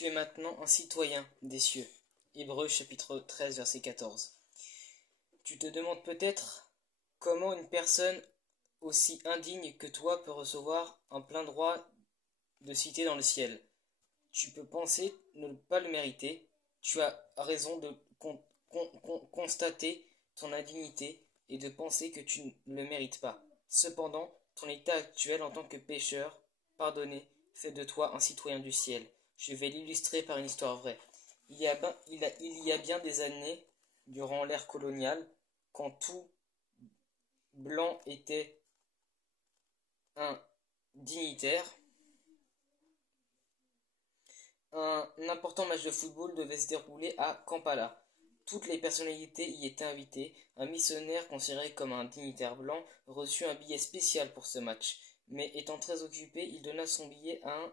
Tu es maintenant un citoyen des cieux. Hébreux chapitre 13 verset 14. Tu te demandes peut-être comment une personne aussi indigne que toi peut recevoir un plein droit de cité dans le ciel. Tu peux penser ne pas le mériter. Tu as raison de constater ton indignité et de penser que tu ne le mérites pas. Cependant, ton état actuel en tant que pécheur, pardonné, fait de toi un citoyen du ciel. Je vais l'illustrer par une histoire vraie. Il y a bien des années, durant l'ère coloniale, quand tout blanc était un dignitaire, un important match de football devait se dérouler à Kampala. Toutes les personnalités y étaient invitées. Un missionnaire considéré comme un dignitaire blanc reçut un billet spécial pour ce match. Mais étant très occupé, il donna son billet à un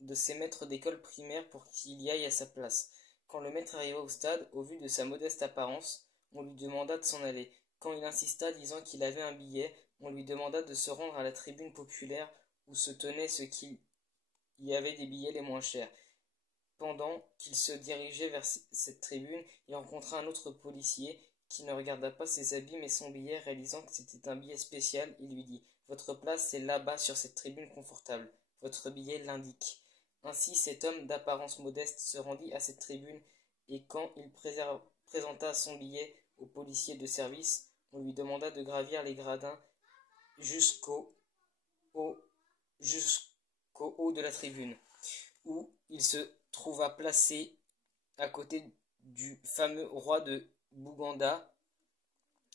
de ses maîtres d'école primaire pour qu'il y aille à sa place. Quand le maître arriva au stade, au vu de sa modeste apparence, on lui demanda de s'en aller. Quand il insista, disant qu'il avait un billet, on lui demanda de se rendre à la tribune populaire où se tenaient ceux qui y avaient des billets les moins chers. Pendant qu'il se dirigeait vers cette tribune, il rencontra un autre policier qui ne regarda pas ses habits mais son billet, réalisant que c'était un billet spécial. Il lui dit : « Votre place est là-bas sur cette tribune confortable. Votre billet l'indique. » Ainsi cet homme d'apparence modeste se rendit à cette tribune, et quand il présenta son billet au policier de service, on lui demanda de gravir les gradins jusqu'au haut de la tribune, où il se trouva placé à côté du fameux roi de Bouganda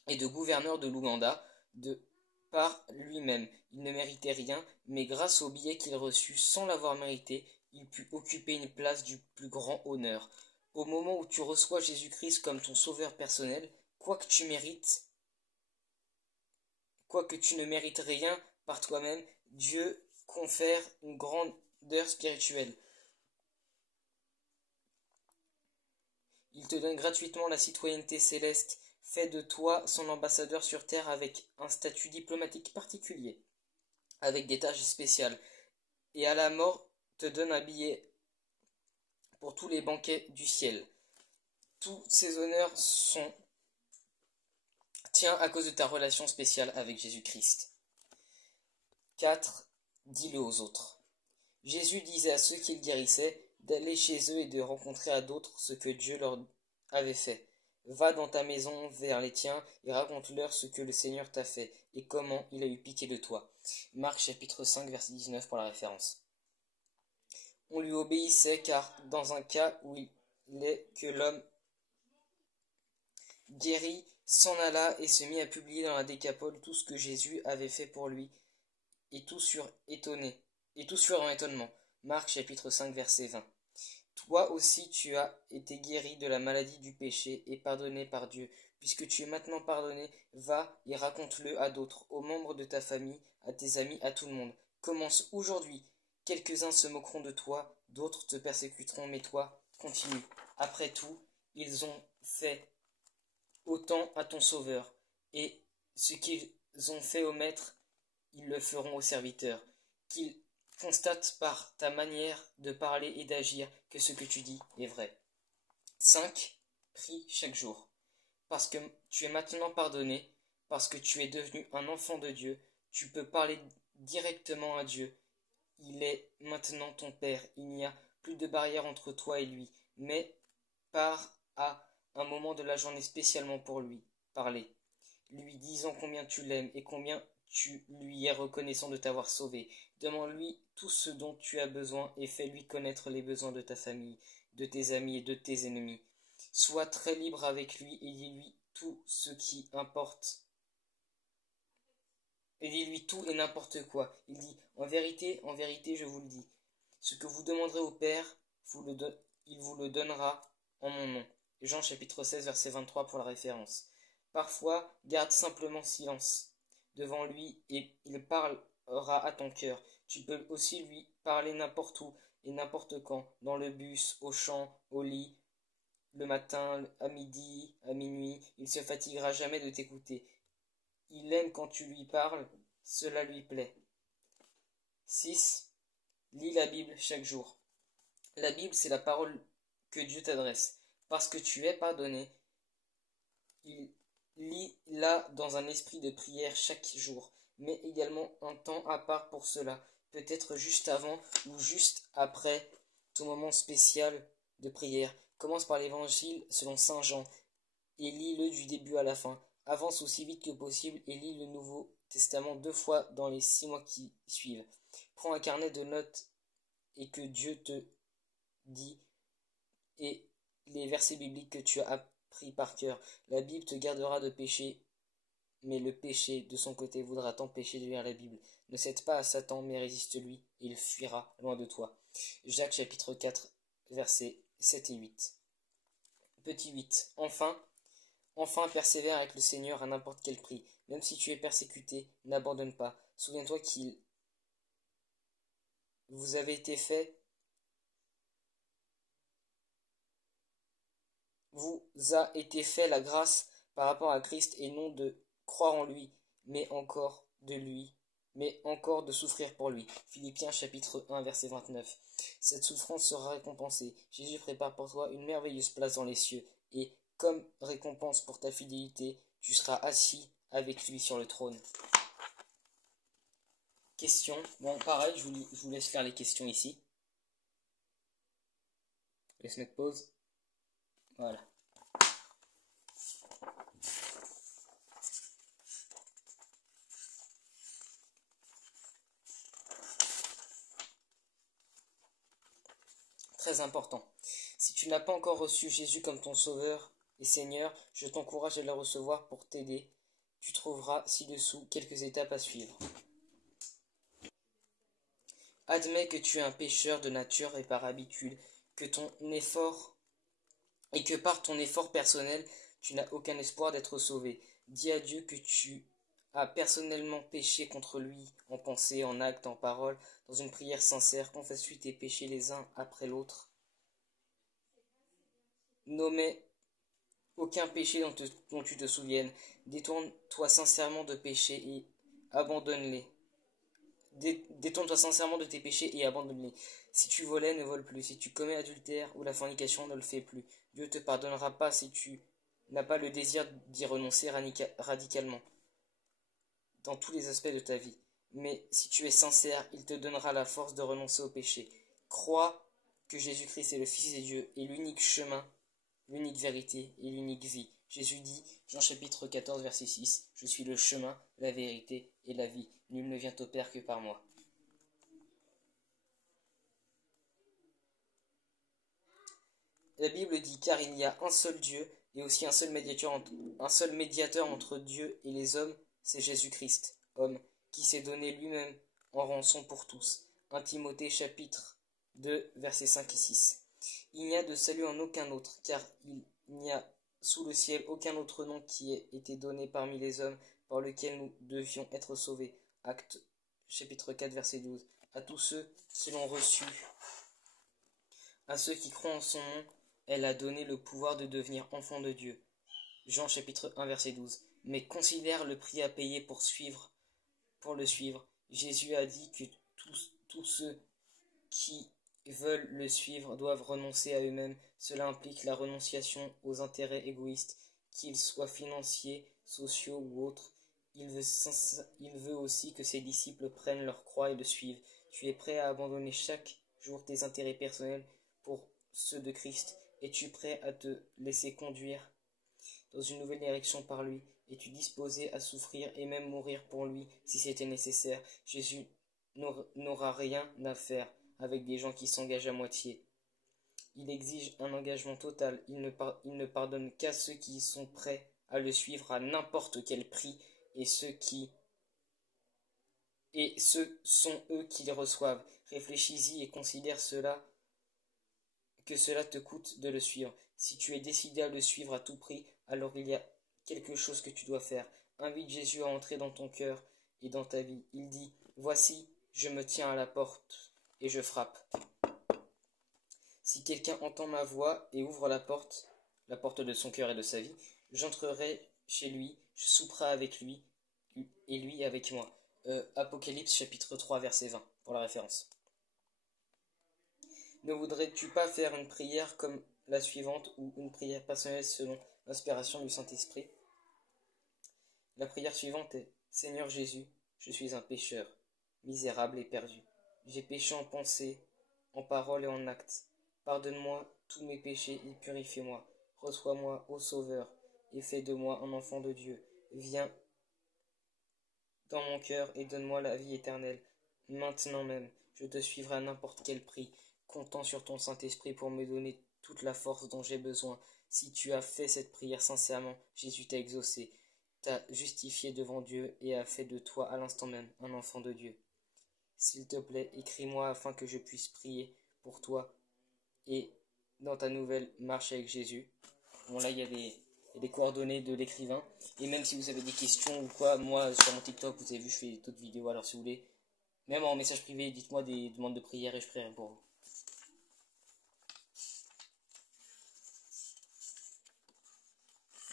et de gouverneur de l'Ouganda, de par lui-même. Il ne méritait rien, mais grâce au billet qu'il reçut sans l'avoir mérité, il put occuper une place du plus grand honneur. Au moment où tu reçois Jésus-Christ comme ton sauveur personnel, quoique tu ne mérites rien par toi-même, Dieu confère une grandeur spirituelle. Il te donne gratuitement la citoyenneté céleste, fait de toi son ambassadeur sur terre avec un statut diplomatique particulier, avec des tâches spéciales, et à la mort te donne un billet pour tous les banquets du ciel. Tous ces honneurs sont tiens à cause de ta relation spéciale avec Jésus-Christ. 4. Dis-le aux autres. Jésus disait à ceux qu'il guérissait d'aller chez eux et de rencontrer à d'autres ce que Dieu leur avait fait. Va dans ta maison vers les tiens et raconte-leur ce que le Seigneur t'a fait et comment il a eu pitié de toi. Marc chapitre 5 verset 19 pour la référence. On lui obéissait car dans un cas où il est que l'homme guéri s'en alla et se mit à publier dans la Décapole tout ce que Jésus avait fait pour lui, et tous furent en étonnement. Marc chapitre 5 verset 20. Toi aussi tu as été guéri de la maladie du péché et pardonné par Dieu. Puisque tu es maintenant pardonné, va et raconte-le à d'autres, aux membres de ta famille, à tes amis, à tout le monde. Commence aujourd'hui. Quelques-uns se moqueront de toi, d'autres te persécuteront, mais toi, continue. Après tout, ils ont fait autant à ton Sauveur, et ce qu'ils ont fait au Maître, ils le feront aux serviteurs. Qu'ils constatent par ta manière de parler et d'agir que ce que tu dis est vrai. 5. Prie chaque jour. Parce que tu es maintenant pardonné, parce que tu es devenu un enfant de Dieu, tu peux parler directement à Dieu. Il est maintenant ton Père, il n'y a plus de barrière entre toi et lui, mais pars à un moment de la journée spécialement pour lui parler, lui disant combien tu l'aimes et combien tu lui es reconnaissant de t'avoir sauvé. Demande-lui tout ce dont tu as besoin et fais-lui connaître les besoins de ta famille, de tes amis et de tes ennemis. Sois très libre avec lui et dis-lui tout ce qui importe. Et dis-lui tout et n'importe quoi. Il dit : en vérité, je vous le dis, ce que vous demanderez au Père, il vous le donnera en mon nom. Jean chapitre 16 verset 23 pour la référence. Parfois, garde simplement silence devant lui et il parlera à ton cœur. Tu peux aussi lui parler n'importe où et n'importe quand, dans le bus, au champ, au lit, le matin, à midi, à minuit. Il se fatiguera jamais de t'écouter. Il aime quand tu lui parles, cela lui plaît. 6. Lis la Bible chaque jour. La Bible, c'est la parole que Dieu t'adresse. Parce que tu es pardonné, il lit-la dans un esprit de prière chaque jour, mais également un temps à part pour cela, peut-être juste avant ou juste après ton moment spécial de prière. Commence par l'évangile selon saint Jean et lis-le du début à la fin. Avance aussi vite que possible et lis le Nouveau Testament 2 fois dans les 6 mois qui suivent. Prends un carnet de notes et que Dieu te dit et les versets bibliques que tu as appris par cœur. La Bible te gardera de péché, mais le péché, de son côté, voudra t'empêcher de lire la Bible. Ne cède pas à Satan, mais résiste-lui, et il fuira loin de toi. Jacques chapitre 4, versets 7 et 8. Petit 8. Enfin, persévère avec le Seigneur à n'importe quel prix. Même si tu es persécuté, n'abandonne pas. Souviens-toi qu'il vous avez été fait, vous a été fait la grâce par rapport à Christ et non de croire en lui, mais encore de lui, mais encore de souffrir pour lui. Philippiens chapitre 1 verset 29. Cette souffrance sera récompensée. Jésus prépare pour toi une merveilleuse place dans les cieux et comme récompense pour ta fidélité, tu seras assis avec lui sur le trône. Question. Bon, pareil, je vous laisse faire les questions ici. Laisse mettre pause. Voilà. Très important. Si tu n'as pas encore reçu Jésus comme ton Sauveur et Seigneur, je t'encourage à le recevoir pour t'aider. Tu trouveras ci-dessous quelques étapes à suivre. Admets que tu es un pécheur de nature et par habitude, que par ton effort personnel, tu n'as aucun espoir d'être sauvé. Dis à Dieu que tu as personnellement péché contre lui, en pensée, en acte, en parole, dans une prière sincère, confesse-lui tes péchés les uns après l'autre. Nommez aucun péché dont tu te souviennes. Détourne-toi sincèrement de péché et abandonne-les. Détourne-toi sincèrement de tes péchés et abandonne-les. Si tu volais, ne vole plus. Si tu commets adultère ou la fornication, ne le fais plus. Dieu ne te pardonnera pas si tu n'as pas le désir d'y renoncer radicalement dans tous les aspects de ta vie. Mais si tu es sincère, il te donnera la force de renoncer au péché. Crois que Jésus-Christ est le Fils de Dieu et l'unique chemin, l'unique vérité et l'unique vie. Jésus dit, Jean chapitre 14, verset 6, « Je suis le chemin, la vérité et la vie. Nul ne vient au Père que par moi. » La Bible dit, car il y a un seul Dieu et aussi un seul médiateur entre Dieu et les hommes, c'est Jésus-Christ, homme, qui s'est donné lui-même en rançon pour tous. 1 Timothée chapitre 2, versets 5 et 6. Il n'y a de salut en aucun autre, car il n'y a sous le ciel aucun autre nom qui ait été donné parmi les hommes par lequel nous devions être sauvés. Acte chapitre 4, verset 12. À tous ceux qui l'ont reçu, à ceux qui croient en son nom, elle a donné le pouvoir de devenir enfants de Dieu. Jean chapitre 1 verset 12. Mais considère le prix à payer pour le suivre. Jésus a dit que tous ceux qui veulent le suivre doivent renoncer à eux-mêmes. Cela implique la renonciation aux intérêts égoïstes, qu'ils soient financiers, sociaux ou autres. Il veut aussi que ses disciples prennent leur croix et le suivent. Tu es prêt à abandonner chaque jour tes intérêts personnels pour ceux de Christ? Es-tu prêt à te laisser conduire dans une nouvelle direction par lui? Es-tu disposé à souffrir et même mourir pour lui si c'était nécessaire? Jésus n'aura rien à faire avec des gens qui s'engagent à moitié. Il exige un engagement total. Il ne pardonne qu'à ceux qui sont prêts à le suivre à n'importe quel prix et ce sont eux qui les reçoivent. Réfléchis-y et considère que cela te coûte de le suivre. Si tu es décidé à le suivre à tout prix, alors il y a quelque chose que tu dois faire. Invite Jésus à entrer dans ton cœur et dans ta vie. Il dit, « Voici, je me tiens à la porte et je frappe. Si quelqu'un entend ma voix et ouvre la porte de son cœur et de sa vie, j'entrerai chez lui, je souperai avec lui et lui avec moi. » Apocalypse chapitre 3 verset 20 pour la référence. Ne voudrais-tu pas faire une prière comme la suivante ou une prière personnelle selon l'inspiration du Saint-Esprit? La prière suivante est: Seigneur Jésus, je suis un pécheur, misérable et perdu. J'ai péché en pensée, en parole et en acte. Pardonne-moi tous mes péchés et purifie-moi. Reçois-moi, ô Sauveur, et fais de moi un enfant de Dieu. Viens dans mon cœur et donne-moi la vie éternelle. Maintenant même, je te suivrai à n'importe quel prix, comptant sur ton Saint-Esprit pour me donner toute la force dont j'ai besoin. Si tu as fait cette prière sincèrement, Jésus t'a exaucé, t'a justifié devant Dieu et a fait de toi à l'instant même un enfant de Dieu. S'il te plaît, écris-moi afin que je puisse prier pour toi et dans ta nouvelle marche avec Jésus. Bon, là, il y a des coordonnées de l'écrivain. Et même si vous avez des questions ou quoi, moi, sur mon TikTok, vous avez vu, je fais d'autres vidéos. Alors, si vous voulez, même en message privé, dites-moi des demandes de prière et je prierai pour vous.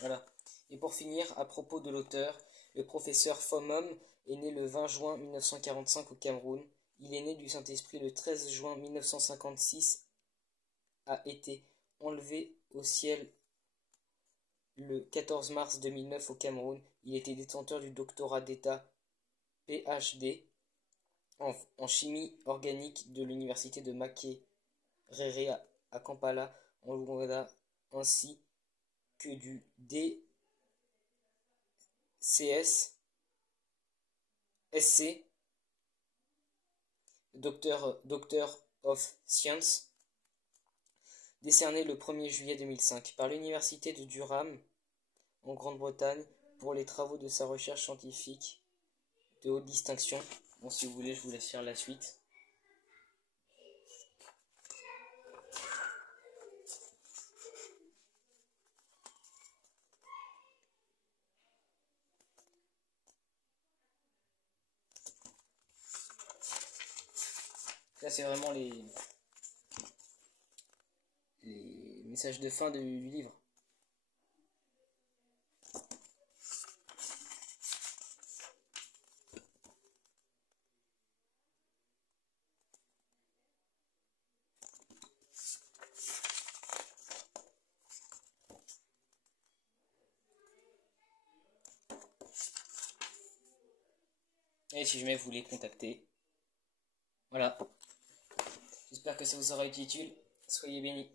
Voilà. Et pour finir, à propos de l'auteur, le professeur Fomum est né le 20 juin 1945 au Cameroun. Il est né du Saint-Esprit le 13 juin 1956, a été enlevé au ciel le 14 mars 2009 au Cameroun. Il était détenteur du doctorat d'État PhD en chimie organique de l'université de Makerere à Kampala, en Ouganda, ainsi que du DCS-SC, Doctor of Science, décerné le 1er juillet 2005 par l'université de Durham en Grande-Bretagne pour les travaux de sa recherche scientifique de haute distinction. Bon, si vous voulez, je vous laisse faire la suite. Là, c'est vraiment les messages de fin du livre. Et si jamais vous voulez contacter. Voilà. J'espère que ça vous aura été utile. Soyez bénis.